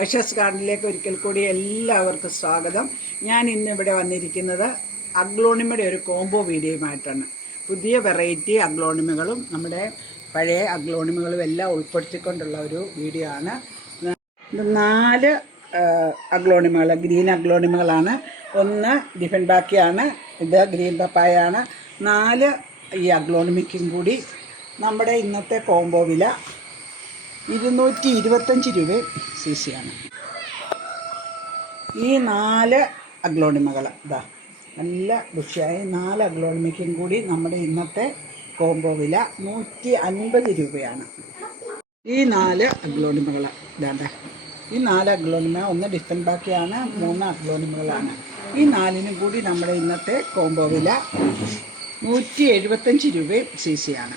ഐഷസ് ഗാർഡനിലേക്ക് ഒരിക്കൽ കൂടി എല്ലാവർക്കും സ്വാഗതം. ഞാൻ ഇന്നിവിടെ വന്നിരിക്കുന്നത് അഗ്ലോണിമയുടെ ഒരു കോംബോ വീഡിയോയുമായിട്ടാണ്. പുതിയ വെറൈറ്റി അഗ്ലോണിമകളും നമ്മുടെ പഴയ അഗ്ലോണിമകളും എല്ലാം ഉൾപ്പെടുത്തിക്കൊണ്ടുള്ള ഒരു വീഡിയോ ആണ്. 4 അഗ്ലോണിമകൾ, ഗ്രീൻ അഗ്ലോണിമകളാണ്. ഒന്ന് ഡിഫൻബാക്കിയാണ്, ഇത് ഗ്രീൻ പപ്പായാണ്. 4 ഈ അഗ്ലോണിമയ്ക്കും കൂടി നമ്മുടെ ഇന്നത്തെ കോംബോ വില 225 രൂപ CC ആണ്. ഈ 4 അഗ്ലോണിമകൾ ഇതാ നല്ല ബുഷിയായി 4 അഗ്ലോണിമയ്ക്കും കൂടി നമ്മുടെ ഇന്നത്തെ കോംബോ വില 150 രൂപയാണ്. ഈ 4 അഗ്ലോണിമകൾ ഇതാണ്ട, ഈ 4 അഗ്ലോണിമ, ഒന്ന് ഡിഫറെൻ്റ് ബാക്കിയാണ്, 3 അഗ്ലോണിമകളാണ്. ഈ 4നും കൂടി നമ്മുടെ ഇന്നത്തെ കോംബോ വില 175 രൂപ CC ആണ്.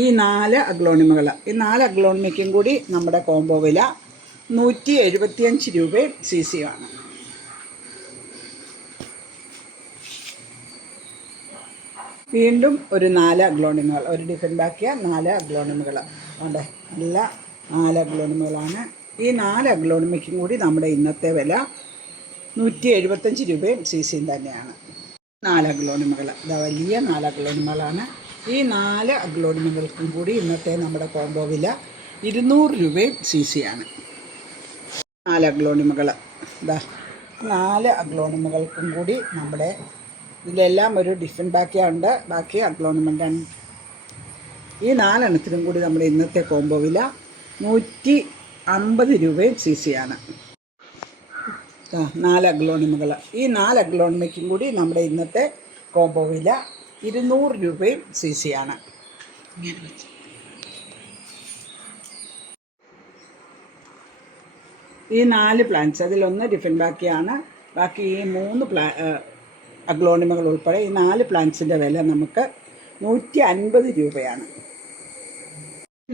ഈ 4 അഗ്ലോണിമകൾ, ഈ 4 അഗ്ലോണിമയ്ക്കും കൂടി നമ്മുടെ കോംബോ വില 175 രൂപ CC ആണ്. വീണ്ടും ഒരു 4 അഗ്ലോണിമകൾ, ഒരു ഡിഫറെൻ്റ് ബാക്കിയ 4 അഗ്ലോണിമകൾ ഉണ്ട്. നല്ല 4 അഗ്ലോണിമകളാണ്. ഈ 4 അഗ്ലോണിമയ്ക്കും കൂടി നമ്മുടെ ഇന്നത്തെ വില 175 രൂപയും CC തന്നെയാണ്. 4 അഗ്ലോണിമകൾ, ഇതാ വലിയ 4 അഗ്ലോണിമകളാണ്. ഈ 4 അഗ്ലോണിമകൾക്കും കൂടി ഇന്നത്തെ നമ്മുടെ കോംബോ വില 200 രൂപയും CC ആണ്. 4 അഗ്ലോണിമകൾ, ഇതാ 4 അഗ്ലോണിമകൾക്കും കൂടി നമ്മുടെ ഇതിലെല്ലാം ഒരു ഡിഫറെൻ്റ് ബാക്കിയുണ്ട്. ബാക്കി അഗ്ലോണിമൻ്റെ ഈ 4 എണ്ണത്തിനും കൂടി നമ്മുടെ ഇന്നത്തെ കോംബോ വില 150 രൂപയും CC ആണ്. 4 അഗ്ലോണിമകൾ, ഈ 4 അഗ്ലോണിമയ്ക്കും കൂടി നമ്മുടെ ഇന്നത്തെ കോംബോ വില 200 രൂപയും CC ആണ്. ഈ 4 പ്ലാന്റ്സ്, അതിലൊന്ന് ഡിഫറെൻ്റ് ബാക്കിയാണ്. ബാക്കി ഈ 3 അഗ്ലോണിമകൾ ഉൾപ്പെടെ ഈ 4 പ്ലാന്റ്സിൻ്റെ വില നമുക്ക് 150 രൂപയാണ്.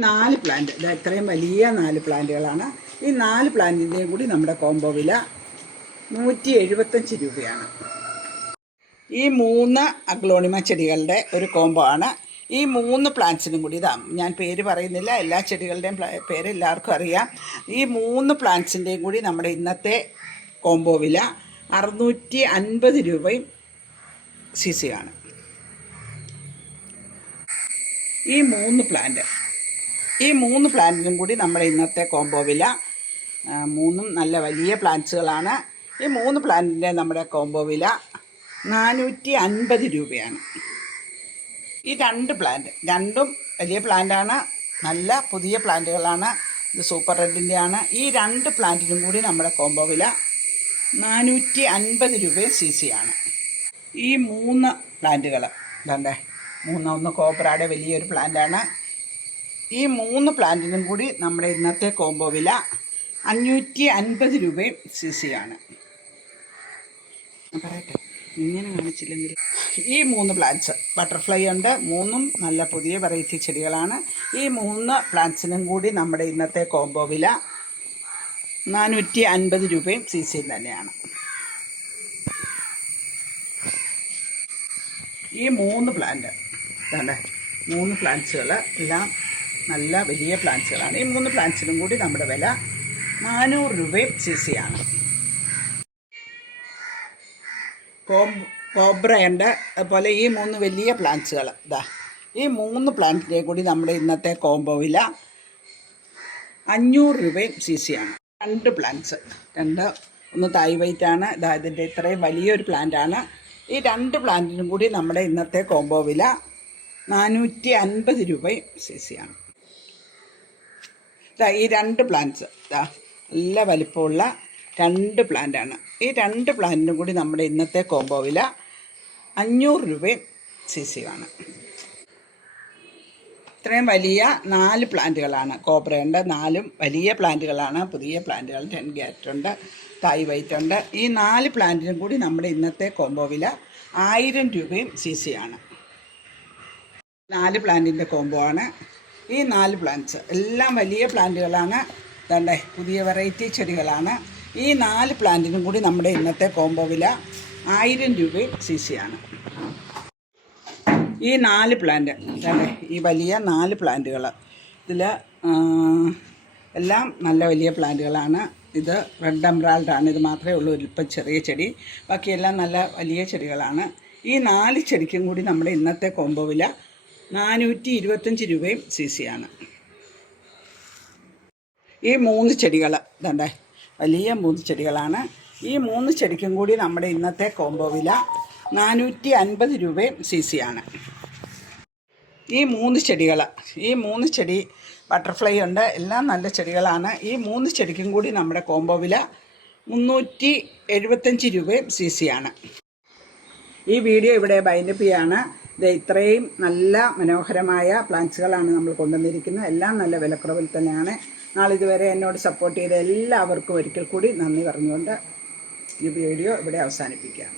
4 പ്ലാന്റ്, ഇത് ഇത്രയും വലിയ 4 പ്ലാന്റുകളാണ്. ഈ 4 പ്ലാന്റിൻ്റെയും കൂടി നമ്മുടെ കോംബോ വില 175 രൂപയാണ്. ഈ 3 അഗ്ലോണിമ ചെടികളുടെ ഒരു കോംബോ ആണ്. ഈ 3 പ്ലാന്റ്സിനും കൂടി, ഇതാ ഞാൻ പേര് പറയുന്നില്ല, എല്ലാ ചെടികളുടെയും പേര് എല്ലാവർക്കും അറിയാം. ഈ 3 പ്ലാന്റ്സിൻ്റെയും കൂടി നമ്മുടെ ഇന്നത്തെ കോംബോ വില 650 രൂപയും CC ആണ്. ഈ 3 പ്ലാന്റിനും കൂടി നമ്മുടെ ഇന്നത്തെ കോംബോ വില, 3 നല്ല വലിയ പ്ലാന്റ്സുകളാണ്. ഈ 3 പ്ലാന്റിൻ്റെ നമ്മുടെ കോംബോ വില 450 രൂപയാണ്. ഈ 2 പ്ലാന്റ്, രണ്ടും വലിയ പ്ലാന്റാണ്, നല്ല പുതിയ പ്ലാന്റുകളാണ്. ഇത് സൂപ്പർ റെഡിൻ്റെയാണ്. ഈ 2 പ്ലാന്റിനും കൂടി നമ്മുടെ കോംബോ വില 450 രൂപയും CC ആണ്. ഈ 3 പ്ലാന്റുകൾ ഇതണ്ടേ, 3 ഒന്ന് കോബ്രയുടെ വലിയൊരു പ്ലാന്റാണ്. ഈ 3 പ്ലാന്റിനും കൂടി നമ്മുടെ ഇന്നത്തെ കോംബോ വില 550 രൂപയും CC ആണ്. പറയട്ടെ, ഇങ്ങനെ കാണിച്ചില്ലെങ്കിൽ. ഈ 3 പ്ലാന്റ്സ് ബട്ടർഫ്ലൈ ഉണ്ട്, 3ഉം നല്ല പുതിയ വെറൈറ്റി ചെടികളാണ്. ഈ 3 പ്ലാന്റ്സിനും കൂടി നമ്മുടെ ഇന്നത്തെ കോംബോ വില 450 രൂപയും CC തന്നെയാണ്. ഈ 3 പ്ലാന്റ് ഇതാണ്ട്, 3 പ്ലാന്റ്സുകൾ എല്ലാം നല്ല വലിയ പ്ലാന്റ്സുകളാണ്. ഈ 3 പ്ലാന്റ്സിനും കൂടി നമ്മുടെ വില 400 രൂപയും CC ആണ്. കോബ്രയുണ്ട്, അതുപോലെ ഈ 3 വലിയ പ്ലാന്റ്സുകൾ ഇതാ, ഈ 3 പ്ലാന്റിൻ്റെ കൂടി നമ്മുടെ ഇന്നത്തെ കോംബോ വില 500 രൂപയും CC ആണ്. 2 പ്ലാന്റ്സ്, ഒന്ന് തായ് വൈറ്റാണ്, ഇതാ ഇതിൻ്റെ ഇത്രയും വലിയൊരു പ്ലാന്റാണ്. ഈ 2 പ്ലാന്റിനും കൂടി നമ്മുടെ ഇന്നത്തെ കോംബോ വില 450 രൂപയും CC ആണ്. ഈ 2 പ്ലാന്റ്സ് ഇതാ നല്ല വലിപ്പമുള്ള 2 പ്ലാന്റാണ്. ഈ 2 പ്ലാന്റിനും കൂടി നമ്മുടെ ഇന്നത്തെ കോംബോ വില 500 രൂപയും CC ആണ്. ഇത്രയും വലിയ 4 പ്ലാന്റുകളാണ്. കോബ്രയുണ്ട്, 4ഉം വലിയ പ്ലാന്റുകളാണ്, പുതിയ പ്ലാന്റുകൾ. 10 ഗ്യാറ്റ് ഉണ്ട്, തായ് വൈറ്റ് ഉണ്ട്. ഈ 4 പ്ലാന്റിനും കൂടി നമ്മുടെ ഇന്നത്തെ കോംബോ വില 1000 രൂപയും CC ആണ്. 4 പ്ലാന്റിൻ്റെ കോംബോ ആണ്. ഈ 4 പ്ലാന്റ്സ് എല്ലാം വലിയ പ്ലാന്റുകളാണ്, ഇതണ്ടേ പുതിയ വെറൈറ്റി ചെടികളാണ്. ഈ 4 പ്ലാന്റിനും കൂടി നമ്മുടെ ഇന്നത്തെ കോംബോ വില 1000 രൂപയും CC ആണ്. ഈ 4 പ്ലാന്റ്, ഈ വലിയ 4 പ്ലാന്റുകൾ, ഇതിൽ എല്ലാം നല്ല വലിയ പ്ലാന്റുകളാണ്. ഇത് റെഡ് എംറാൾഡാണ്. ഇത് മാത്രമേ ഉള്ളൂ ഇപ്പം ചെറിയ ചെടി. ബാക്കിയെല്ലാം നല്ല വലിയ ചെടികളാണ്. ഈ 4 ചെടിക്കും കൂടി നമ്മുടെ ഇന്നത്തെ കോംബോ വില 425 രൂപയും CC ആണ്. ഈ 3 ചെടികൾ ഇതണ്ടേ, വലിയ 3 ചെടികളാണ്. ഈ 3 ചെടിക്കും കൂടി നമ്മുടെ ഇന്നത്തെ കോംബോ വില 450 രൂപയും CC ആണ്. ഈ 3 ചെടി ബട്ടർഫ്ലൈ ഉണ്ട്. എല്ലാം നല്ല ചെടികളാണ്. ഈ 3 ചെടിക്കും കൂടി നമ്മുടെ കോംബോ വില 375 രൂപയും CC ആണ്. ഈ വീഡിയോ ഇവിടെ ബൈൻഡപ്പ് ചെയ്യാണ്. ഇത് ഇത്രയും നല്ല മനോഹരമായ പ്ലാന്റ്സുകളാണ് നമ്മൾ കൊണ്ടുവന്നിരിക്കുന്നത്. എല്ലാം നല്ല വിലക്കുറവിൽ തന്നെയാണ്. നാളിതുവരെ എന്നോട് സപ്പോർട്ട് ചെയ്ത എല്ലാവർക്കും ഒരിക്കൽ കൂടി നന്ദി പറഞ്ഞുകൊണ്ട് ഈ വീഡിയോ ഇവിടെ അവസാനിപ്പിക്കാം.